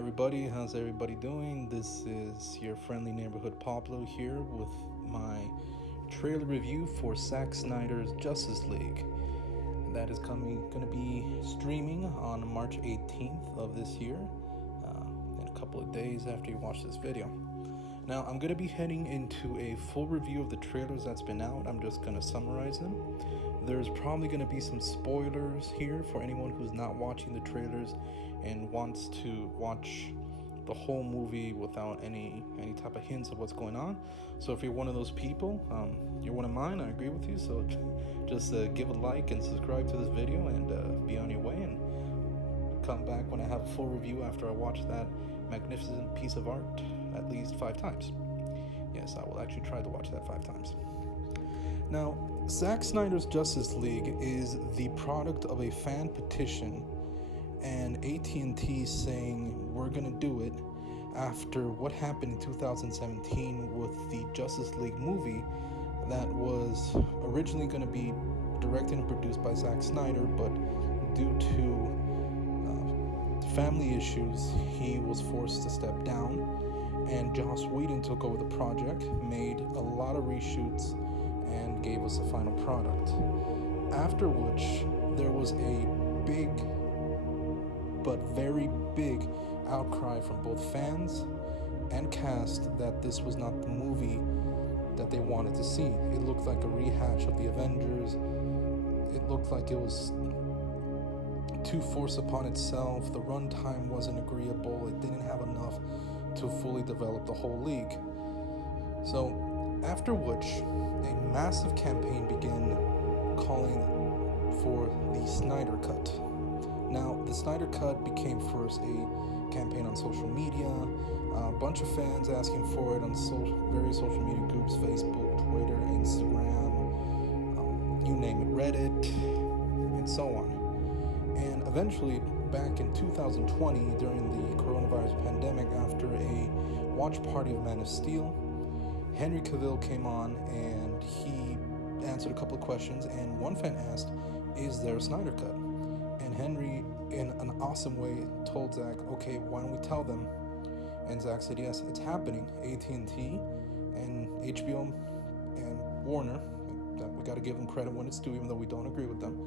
everybody, how's everybody doing? This is your friendly neighborhood Pablo here with my trailer review for Zack Snyder's Justice League. That is going to be streaming on March 18th of this year, in a couple of days after you watch this video. Now, I'm going to be heading into a full review of the trailers that's been out. I'm just going to summarize them. There's probably going to be some spoilers here for anyone who's not watching the trailers and wants to watch the whole movie without any type of hints of what's going on. So if you're one of those people, you're one of mine, I agree with you. So just give a like and subscribe to this video and be on your way, and come back when I have a full review after I watch that magnificent piece of art at least 5 times. Yes, I will actually try to watch that 5 times. Now, Zack Snyder's Justice League is the product of a fan petition and AT&T saying we're gonna do it after what happened in 2017 with the Justice League movie that was originally going to be directed and produced by Zack Snyder, but due to family issues he was forced to step down, and Joss Whedon took over the project, made a lot of reshoots, and gave us a final product. After which there was a big but very big outcry from both fans and cast that this was not the movie that they wanted to see. It looked like a rehash of the Avengers. It looked like it was too forced upon itself. The runtime wasn't agreeable. It didn't have enough to fully develop the whole league. So after which a massive campaign began calling for the Snyder Cut. Now, the Snyder Cut became first a campaign on social media, a bunch of fans asking for it on various social media groups, Facebook, Twitter, Instagram, you name it, Reddit, and so on. And eventually, back in 2020, during the coronavirus pandemic, after a watch party of Man of Steel, Henry Cavill came on and he answered a couple of questions, and one fan asked, is there a Snyder Cut? And Henry, in an awesome way, told Zack, okay, why don't we tell them? And Zack said, yes, it's happening. AT&T and HBO and Warner, that we got to give them credit when it's due, even though we don't agree with them,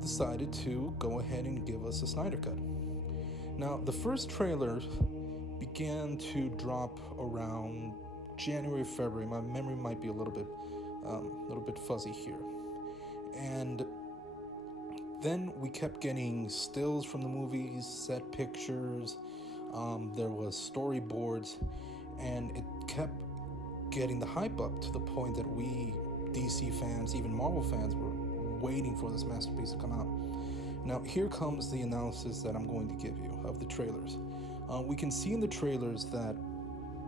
decided to go ahead and give us a Snyder Cut. Now, the first trailer began to drop around January, February. My memory might be a little bit fuzzy here. And then we kept getting stills from the movies, set pictures, there was storyboards, and it kept getting the hype up to the point that we, DC fans, even Marvel fans, were waiting for this masterpiece to come out. Now, here comes the analysis that I'm going to give you of the trailers. We can see in the trailers that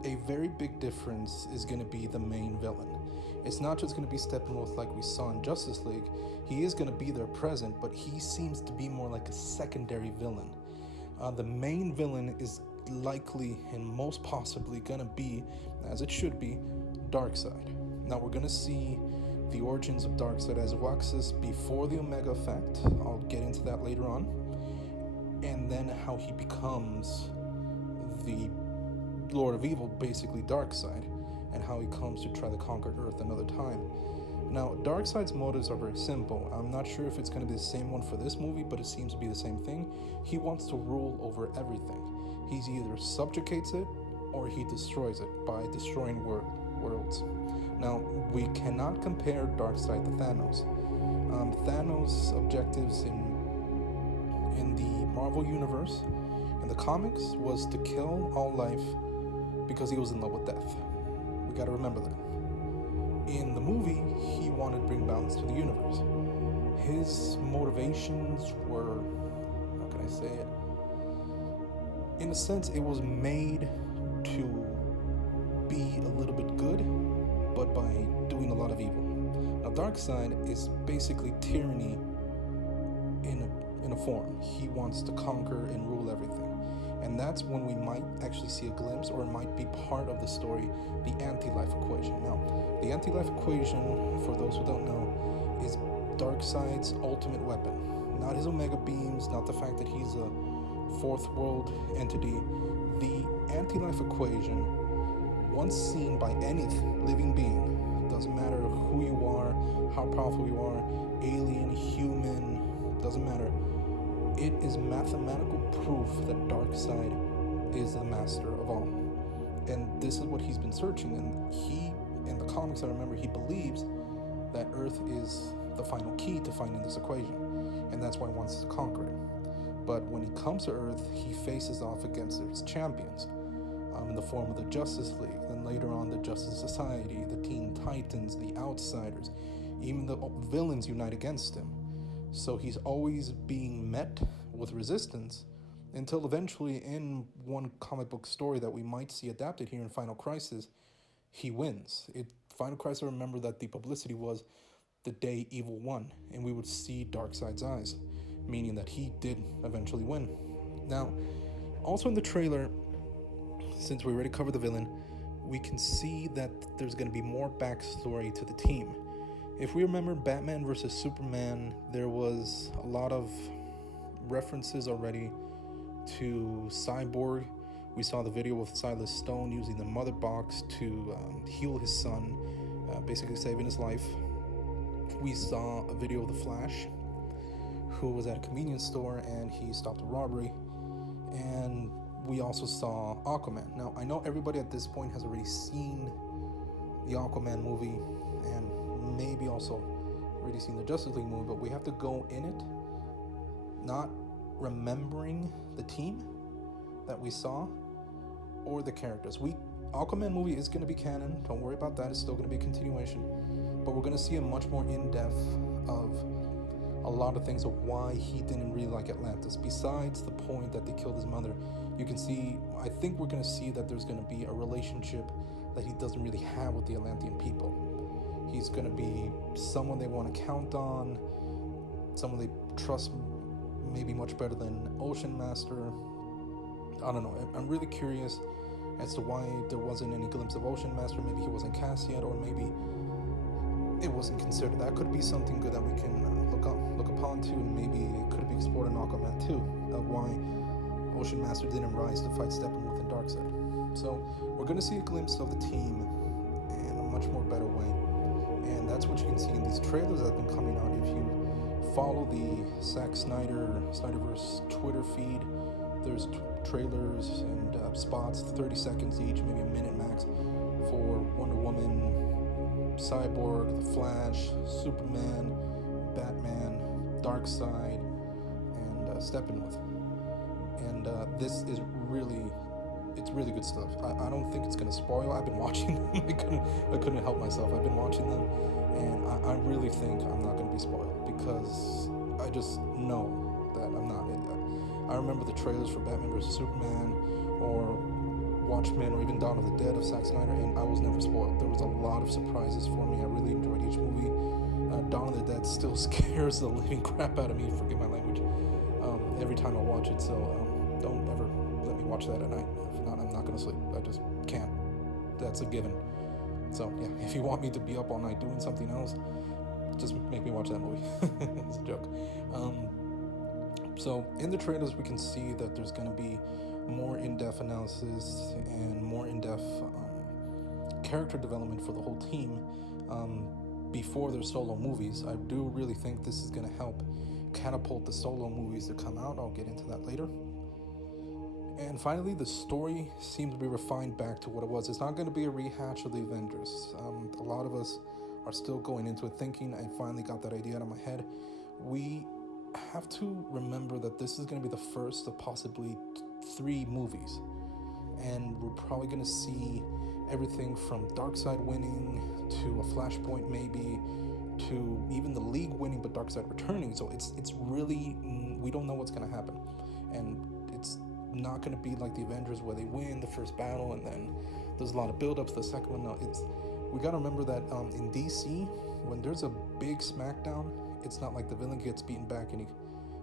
a very big difference is going to be the main villain. It's not just going to be Steppenwolf like we saw in Justice League. He is going to be there present, but he seems to be more like a secondary villain. The main villain is likely and most possibly going to be, as it should be, Darkseid. Now we're going to see the origins of Darkseid as Waxus before the Omega Effect. I'll get into that later on. And then how he becomes the Lord of Evil, basically Darkseid, and how he comes to try to conquer Earth another time. Now, Darkseid's motives are very simple. I'm not sure if it's going to be the same one for this movie, but it seems to be the same thing. He wants to rule over everything. He either subjugates it or he destroys it by destroying worlds. Now, we cannot compare Darkseid to Thanos. Thanos' objectives in the Marvel Universe, in the comics, was to kill all life because he was in love with death. We got to remember that. In the movie, he wanted to bring balance to the universe. His motivations were, how can I say it? In a sense, it was made to be a little bit good, but by doing a lot of evil. Now, Darkseid is basically tyranny in a form. He wants to conquer and rule everything. And that's when we might actually see a glimpse, or it might be part of the story, the anti-life equation. Now, the anti-life equation, for those who don't know, is Darkseid's ultimate weapon. Not his Omega beams, not the fact that he's a fourth world entity, the anti-life equation, once seen by any living being, doesn't matter who you are, how powerful you are, alien, human, doesn't matter, it is mathematical proof that Darkseid is the master of all. And this is what he's been searching, and he, in the comics I remember, he believes that Earth is the final key to finding this equation, and that's why he wants to conquer it. But when he comes to Earth, he faces off against its champions in the form of the Justice League, then later on the Justice Society, the Teen Titans, the Outsiders, even the villains unite against him. So he's always being met with resistance until eventually, in one comic book story that we might see adapted here in Final Crisis, he wins. Final Crisis, I remember that the publicity was the day Evil won, and we would see Darkseid's eyes, meaning that he did eventually win. Now, also in the trailer, since we already covered the villain, we can see that there's going to be more backstory to the team. If we remember Batman vs. Superman, there was a lot of references already to Cyborg. We saw the video with Silas Stone using the mother box to heal his son, basically saving his life. We saw a video of the Flash, who was at a convenience store and he stopped a robbery. And we also saw Aquaman. Now, I know everybody at this point has already seen the Aquaman movie and maybe also already seen the Justice League movie, but we have to go in it not remembering the team that we saw or the characters. Aquaman movie is going to be canon, don't worry about that, it's still going to be a continuation, but we're going to see a much more in-depth of a lot of things of why he didn't really like Atlantis. Besides the point that they killed his mother, you can see, I think we're going to see that there's going to be a relationship that he doesn't really have with the Atlantean people. He's going to be someone they want to count on, someone they trust maybe much better than Ocean Master. I don't know, I'm really curious as to why there wasn't any glimpse of Ocean Master. Maybe he wasn't cast yet, or maybe it wasn't considered. That could be something good that we can look upon too, and maybe it could be explored in Aquaman too, of why Ocean Master didn't rise to fight Steppenwolf and Darkseid. So we're going to see a glimpse of the team in a much more better way, and that's what you can see in these trailers that have been coming out. If you follow the Zack Snyderverse Twitter feed, there's trailers and spots, 30 seconds each, maybe a minute max, for Wonder Woman, Cyborg, The Flash, Superman, Batman, Darkseid, and Steppenwolf. And this is it's really good stuff. I don't think it's gonna spoil. I've been watching them. I couldn't help myself. I've been watching them, and I really think I'm not gonna be spoiled, because I just know that I'm not. I remember the trailers for Batman vs. Superman, or Watchmen, or even Dawn of the Dead of Zack Snyder, and I was never spoiled. There was a lot of surprises for me. I really enjoyed each movie. Dawn of the Dead still scares the living crap out of me, forgive my language, every time I watch it, so don't ever let me watch that at night. If not, I'm not going to sleep. I just can't. That's a given. So, yeah, if you want me to be up all night doing something else, just make me watch that movie. It's a joke. So in the trailers, we can see that there's going to be more in-depth analysis and more in-depth character development for the whole team before their solo movies. I do really think this is going to help catapult the solo movies to come out. I'll get into that later. And finally, the story seems to be refined back to what it was. It's not going to be a rehash of the Avengers. A lot of us are still going into it thinking, I finally got that idea out of my head. We have to remember that this is going to be the first of possibly 3 movies, and we're probably going to see everything from Darkseid winning to a Flashpoint maybe, to even the League winning but Darkseid returning. So it's really, we don't know what's going to happen, and it's not going to be like the Avengers where they win the first battle and then there's a lot of build up to the second one. No, we got to remember that in DC, when there's a big smackdown, it's not like the villain gets beaten back and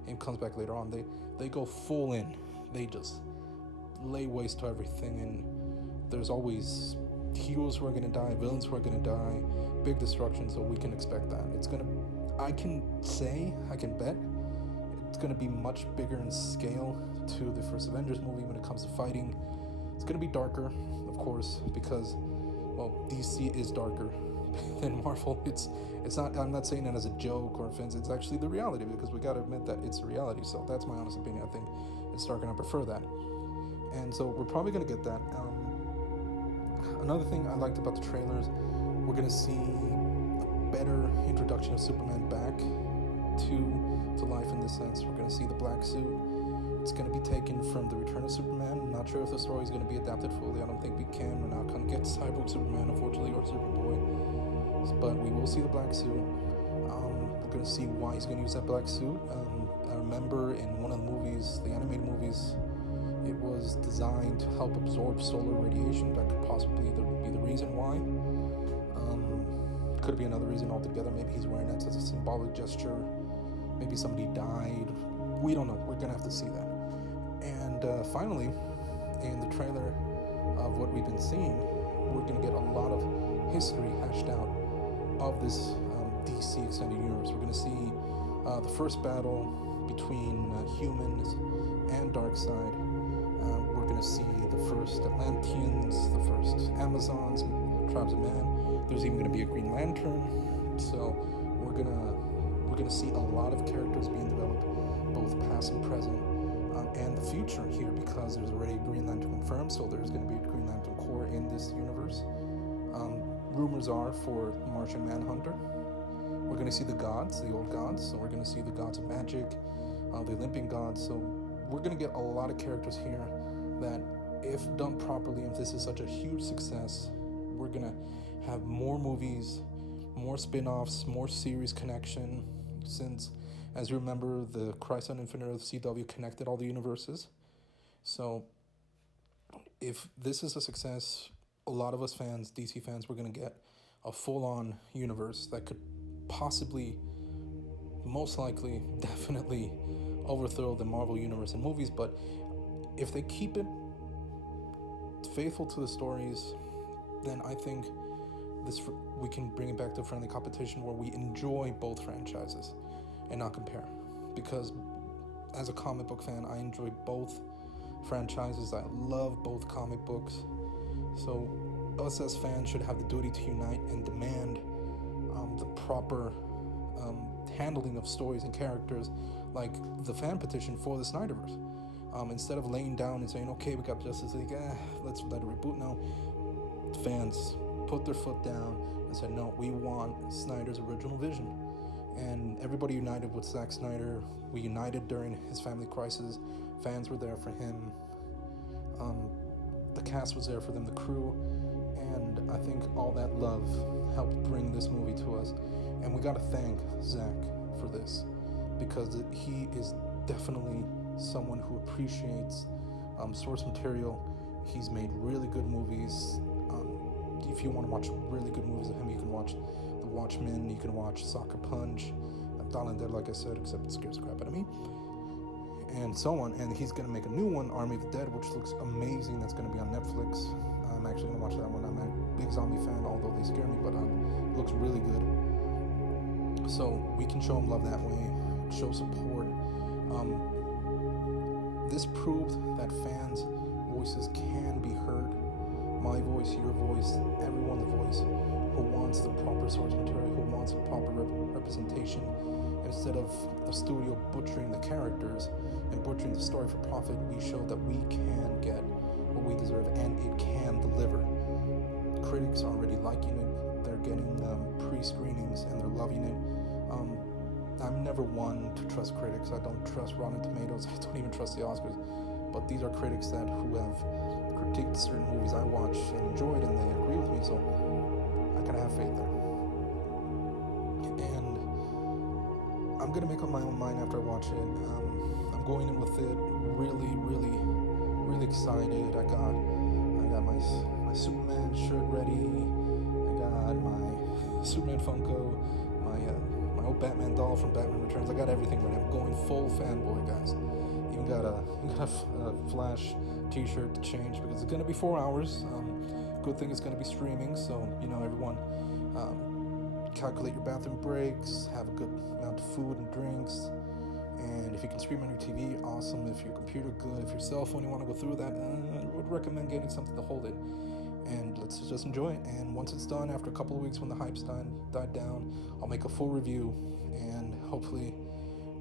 he comes back later on. They go full in. They just lay waste to everything, and there's always heroes who are going to die, villains who are going to die, big destruction, so we can expect that. I can bet It's going to be much bigger in scale to the first Avengers movie when it comes to fighting. It's going to be darker, of course, because, well, DC is darker than Marvel. It's not. I'm not saying that as a joke or offense. It's actually the reality, because we got to admit that it's the reality. So that's my honest opinion. I think it's darker, and I prefer that. And so we're probably going to get that. Another thing I liked about the trailers, we're going to see a better introduction of Superman back to life in this sense. We're going to see the black suit. It's going to be taken from the Return of Superman. I'm not sure if the story is going to be adapted fully. I don't think we can. We're not going to get Cyborg Superman, unfortunately, or Superboy. But we will see the black suit. We're going to see why he's going to use that black suit. I remember in one of the movies, the animated movies, it was designed to help absorb solar radiation. That could possibly be the reason why. Could be another reason altogether. Maybe he's wearing that as a symbolic gesture. Maybe somebody died. We don't know. We're going to have to see that. And finally, in the trailer of what we've been seeing, we're going to get a lot of history hashed out of this DC Extended Universe. We're going to see the first battle between humans and Darkseid. We're going to see the first Atlanteans, the first Amazons, tribes of man. There's even going to be a Green Lantern. So we're gonna see a lot of characters being developed, both past and present, and the future here, because there's already a Green Lantern confirmed. So there's going to be a Green Lantern Corps in this universe. Rumors are for Martian Manhunter. We're going to see the gods, the old gods. So we're going to see the gods of magic, the Olympian gods. So we're going to get a lot of characters here that, if done properly, if this is such a huge success, we're going to have more movies, more spin-offs, more series connection, since, as you remember, the Crisis on Infinite Earth CW connected all the universes. So if this is a success, a lot of us fans, DC fans, we're going to get a full-on universe that could possibly, most likely, definitely overthrow the Marvel universe in movies. But if they keep it faithful to the stories, then I think we can bring it back to friendly competition where we enjoy both franchises and not compare. Because as a comic book fan, I enjoy both franchises. I love both comic books. So us as fans should have the duty to unite and demand the proper handling of stories and characters, like the fan petition for the Snyderverse. Instead of laying down and saying, okay, we got Justice League, let's let it reboot now. Fans put their foot down and said, no, we want Snyder's original vision. And everybody united with Zack Snyder. We united during his family crisis. Fans were there for him. The cast was there for them, the crew. And I think all that love helped bring this movie to us. And we got to thank Zack for this, because he is definitely someone who appreciates source material. He's made really good movies. If you want to watch really good movies of him, you can watch The Watchmen, you can watch Soccer Punch, Dawn of the Dead, like I said, except it scares the crap out of me, and so on. And he's going to make a new one, Army of the Dead, which looks amazing. That's going to be on Netflix. I'm actually going to watch that one. I'm a big zombie fan, although they scare me, but it looks really good. So we can show him love that way, show support. This proved that fans' voices can be heard. My voice, your voice, everyone's voice, who wants the proper source material, who wants a proper representation, instead of the studio butchering the characters and butchering the story for profit. We show that we can get what we deserve, and it can deliver. Critics are already liking it. They're getting pre-screenings and they're loving it. I'm never one to trust critics. I don't trust Rotten Tomatoes. I don't even trust the Oscars. But these are critics who have critiqued certain movies I watch and enjoyed, and they agree with me, so I kind of have faith there. And I'm gonna make up my own mind after I watch it. I'm going in with it really, really, really excited. I got my Superman shirt ready. I got my Superman Funko, my old Batman doll from Batman Returns. I got everything ready. I'm going full fanboy, guys. Even got a Flash t-shirt to change, because it's going to be 4 hours. Good thing it's going to be streaming, so everyone calculate your bathroom breaks, have a good amount of food and drinks, and if you can stream on your TV, awesome. If your computer, good. If your cell phone, you want to go through that, I would recommend getting something to hold it. And let's just enjoy it. And once it's done, after a couple of weeks when the hype's died down, I'll make a full review, and hopefully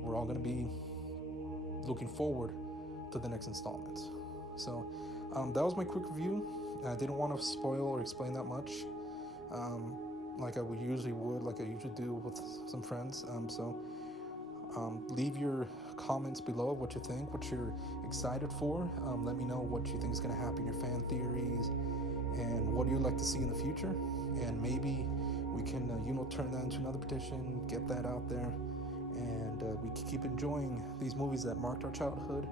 we're all going to be looking forward to the next installments. So that was my quick review. I didn't want to spoil or explain that much, like I usually do with some friends. Leave your comments below of what you think, what you're excited for. Let me know what you think is going to happen, your fan theories, and what do you like to see in the future. And maybe we can, turn that into another petition, get that out there, and we can keep enjoying these movies that marked our childhood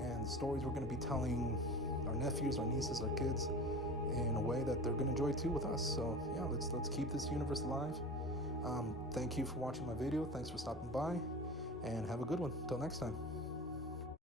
and the stories we're going to be telling our nephews, our nieces, our kids in a way that they're going to enjoy too with us. So yeah, let's keep this universe alive. Thank you for watching my video. Thanks for stopping by, and have a good one. Till next time.